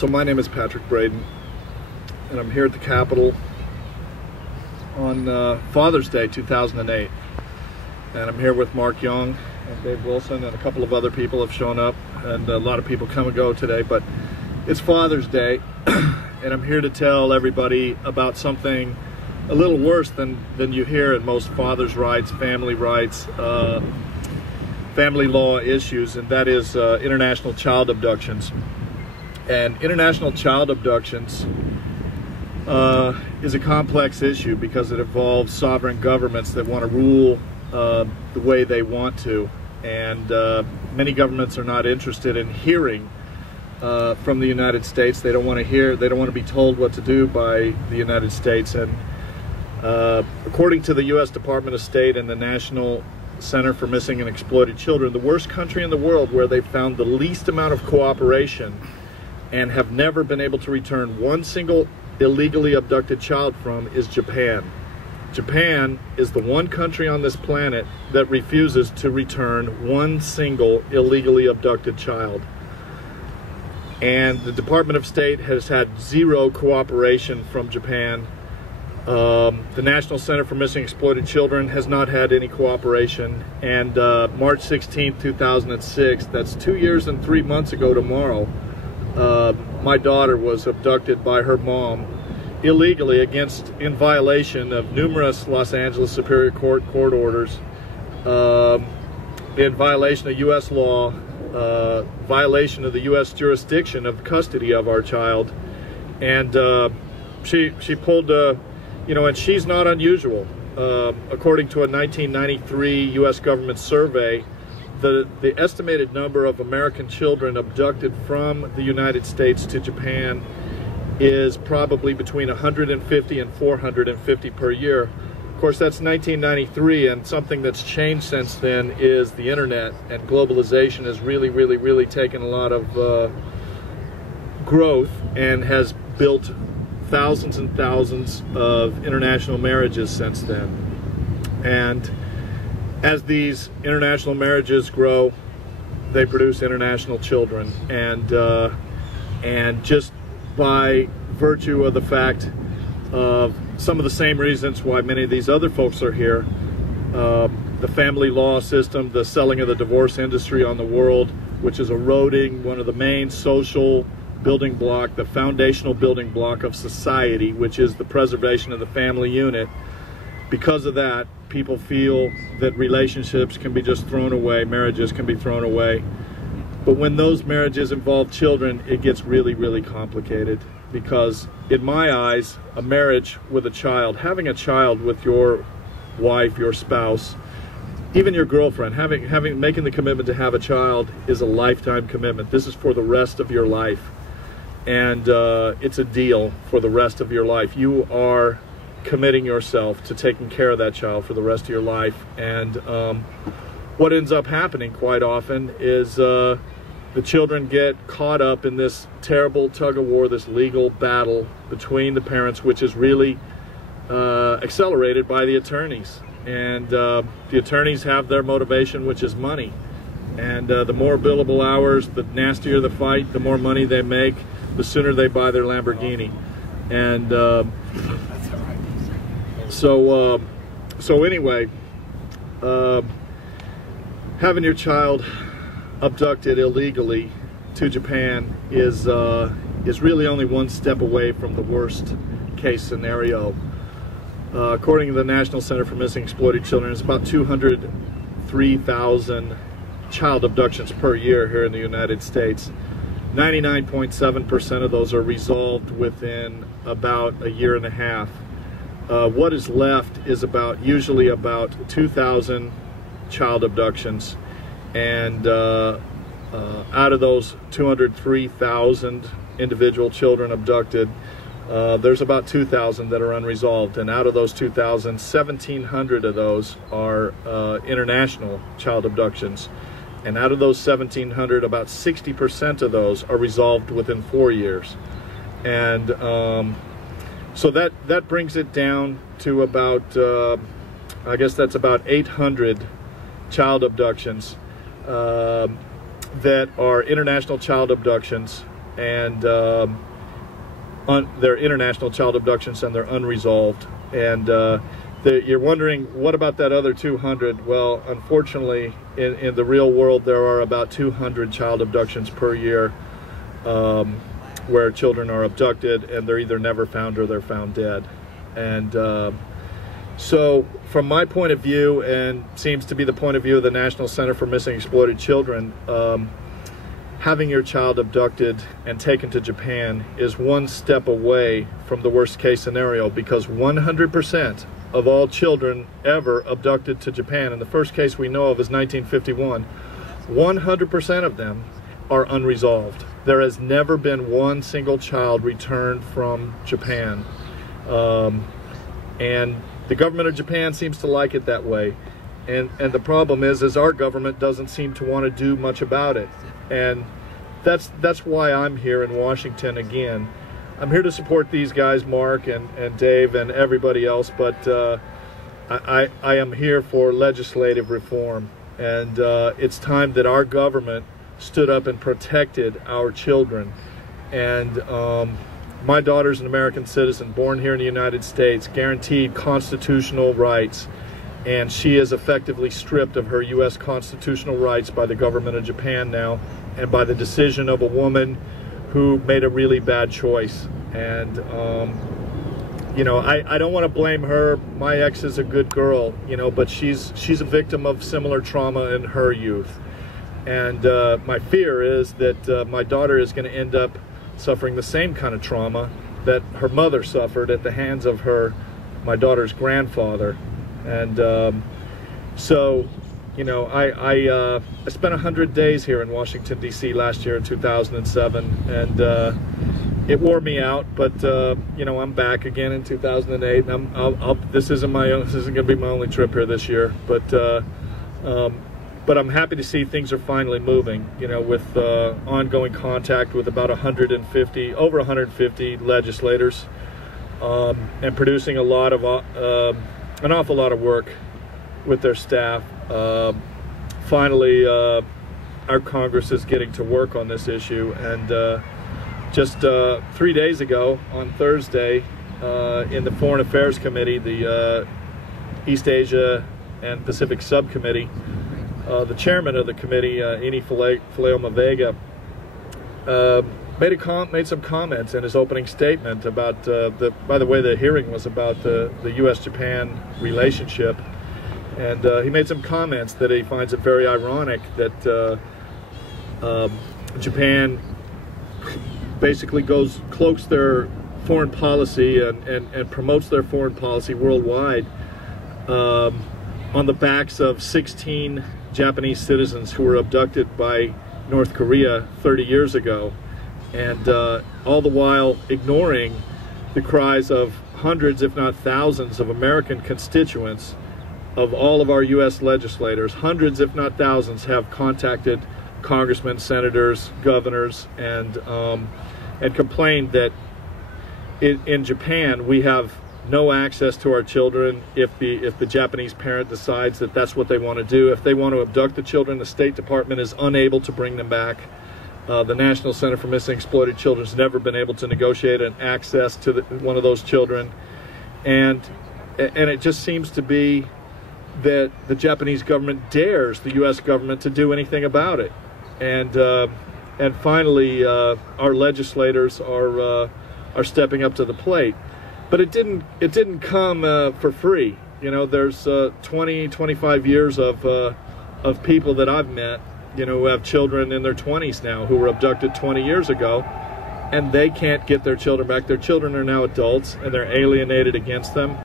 So my name is Patrick Braden, and I'm here at the Capitol on Father's Day 2008. And I'm here with Mark Young and Dave Wilson, and a couple of other people have shown up, and a lot of people come and go today, but it's Father's Day, and I'm here to tell everybody about something a little worse than you hear at most father's rights, family law issues, and that is international child abductions. And international child abductions is a complex issue because it involves sovereign governments that want to rule the way they want to. And many governments are not interested in hearing from the United States. They don't want to hear, they don't want to be told what to do by the United States. And according to the U.S. Department of State and the National Center for Missing and Exploited Children, the worst country in the world where they've found the least amount of cooperation and have never been able to return one single illegally abducted child from is Japan. Japan is the one country on this planet that refuses to return one single illegally abducted child. And the Department of State has had zero cooperation from Japan. The National Center for Missing and Exploited Children has not had any cooperation. And March 16, 2006, that's 2 years and 3 months ago tomorrow, my daughter was abducted by her mom illegally in violation of numerous Los Angeles Superior Court orders, in violation of U.S. law, violation of the U.S. jurisdiction of custody of our child. And she pulled, and she's not unusual. According to a 1993 U.S. government survey, the estimated number of American children abducted from the United States to Japan is probably between 150 and 450 per year. Of course, that's 1993, and something that's changed since then is the internet, and globalization has really taken a lot of growth and has built thousands and thousands of international marriages since then. And as these international marriages grow, they produce international children, and just by virtue of the fact of some of the same reasons why many of these other folks are here, the family law system, the selling of the divorce industry on the world, which is eroding one of the main social building block, the foundational building block of society, which is the preservation of the family unit. Because of that, people feel that relationships can be just thrown away, marriages can be thrown away. But when those marriages involve children, it gets really complicated, because in my eyes, a marriage with a child, having a child with your wife, your spouse, even your girlfriend, making the commitment to have a child is a lifetime commitment. This is for the rest of your life, and it's a deal for the rest of your life. You are committing yourself to taking care of that child for the rest of your life. And what ends up happening quite often is the children get caught up in this terrible tug-of-war, this legal battle between the parents, which is really accelerated by the attorneys. And the attorneys have their motivation, which is money. And the more billable hours, the nastier the fight, the more money they make, the sooner they buy their Lamborghini. And so anyway, having your child abducted illegally to Japan is really only one step away from the worst case scenario. According to the National Center for Missing and Exploited Children, it's about 203,000 child abductions per year here in the United States. 99.7% of those are resolved within about a year and a half. What is left is usually about 2,000 child abductions, and out of those 203,000 individual children abducted, there's about 2,000 that are unresolved, and out of those 2,000, 1,700 of those are international child abductions, and out of those 1,700, about 60% of those are resolved within 4 years. And so that brings it down to about, I guess that's about 800 child abductions that are international child abductions and they're international child abductions, and they're unresolved. And you're wondering, what about that other 200? Well, unfortunately, in the real world, there are about 200 child abductions per year where children are abducted and they're either never found or they're found dead. And so from my point of view, and seems to be the point of view of the National Center for Missing and Exploited Children, having your child abducted and taken to Japan is one step away from the worst case scenario, because 100% of all children ever abducted to Japan, and the first case we know of is 1951, 100% of them are unresolved. There has never been one single child returned from Japan. And the government of Japan seems to like it that way. And the problem is our government doesn't seem to want to do much about it. And that's why I'm here in Washington again. I'm here to support these guys, Mark and Dave and everybody else, but I am here for legislative reform. And it's time that our government stood up and protected our children. And my daughter's an American citizen, born here in the United States, guaranteed constitutional rights, and she is effectively stripped of her U.S. constitutional rights by the government of Japan now, and by the decision of a woman who made a really bad choice. And you know, I don't want to blame her. My ex is a good girl, you know, but she's a victim of similar trauma in her youth. And my fear is that my daughter is going to end up suffering the same kind of trauma that her mother suffered at the hands of my daughter's grandfather. And so, you know, I spent 100 days here in Washington, D.C. last year in 2007, and it wore me out. But you know, I'm back again in 2008, and this isn't going to be my only trip here this year. But I'm happy to see things are finally moving, you know, with ongoing contact with about over 150 legislators, and producing an awful lot of work with their staff. Finally, our Congress is getting to work on this issue, and just 3 days ago, on Thursday, in the Foreign Affairs Committee, the East Asia and Pacific Subcommittee, the chairman of the committee, Ini Faleoma-Vega, made some comments in his opening statement about by the way, the hearing was about the U.S.-Japan relationship, and he made some comments that he finds it very ironic that Japan basically cloaks their foreign policy and promotes their foreign policy worldwide on the backs of 16 Japanese citizens who were abducted by North Korea 30 years ago, and all the while ignoring the cries of hundreds, if not thousands, of American constituents of all of our U.S. legislators. Hundreds, if not thousands, have contacted congressmen, senators, governors, and complained that in Japan we have no access to our children if the Japanese parent decides that that's what they want to do. If they want to abduct the children, the State Department is unable to bring them back. The National Center for Missing and Exploited Children has never been able to negotiate an access to one of those children, and it just seems to be that the Japanese government dares the U.S. government to do anything about it. And finally, our legislators are stepping up to the plate. But it didn't come for free. You know, there's 25 years of people that I've met, you know, who have children in their 20s now who were abducted 20 years ago, and they can't get their children back. Their children are now adults, and they're alienated against them.